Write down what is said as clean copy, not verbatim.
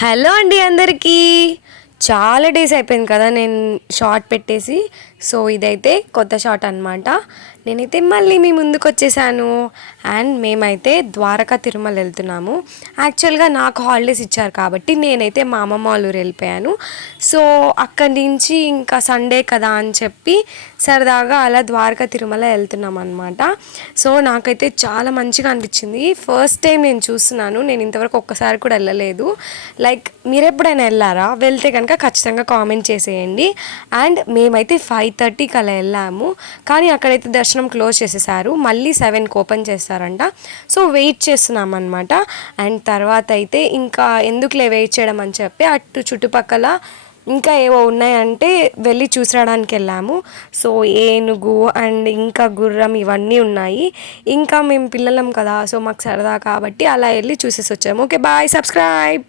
Hello అండి అందరికీ. చాలా డేస్ అయిపోయింది కదా నేను షార్ట్ పెట్టేసి. సో ఇదైతే కొత్త షార్ట్ అనమాట. నేనైతే మళ్ళీ మీ ముందుకు వచ్చేసాను. అండ్ మేమైతే ద్వారకా తిరుమల వెళ్తున్నాము. యాక్చువల్గా నాకు హాలిడేస్ ఇచ్చారు కాబట్టి నేనైతే మా అమ్మమ్మ వాళ్ళ ఊరు వెళ్ళిపోయాను. సో అక్కడి నుంచి ఇంకా సండే కదా అని చెప్పి సరదాగా అలా ద్వారకా తిరుమల వెళ్తున్నాం అనమాట. సో నాకైతే చాలా మంచిగా అనిపించింది. ఫస్ట్ టైం నేను చూస్తున్నాను. నేను ఇంతవరకు ఒక్కసారి కూడా వెళ్ళలేదు. లైక్ మీరు ఎప్పుడైనా వెళ్ళారా? వెళ్తే కనుక ఖచ్చితంగా కామెంట్ చేసేయండి. అండ్ మేమైతే 5:30కి అలా వెళ్ళాము. కానీ అక్కడైతే దర్శనం క్లోజ్ చేసేసారు. మళ్ళీ 7కి ఓపెన్ చేస్తారంట. సో వెయిట్ చేస్తున్నాం అనమాట. అండ్ తర్వాత అయితే ఇంకా ఎందుకులే వెయిట్ చేయడం అని చెప్పి అటు చుట్టుపక్కల ఇంకా ఏవో ఉన్నాయంటే వెళ్ళి చూసడానికి వెళ్ళాము. సో ఏనుగు అండ్ ఇంకా గుర్రం ఇవన్నీ ఉన్నాయి. ఇంకా మేము పిల్లలం కదా, సో మాకు సరదా కాబట్టి అలా వెళ్ళి చూసేసి వచ్చాము. Okay bye, subscribe.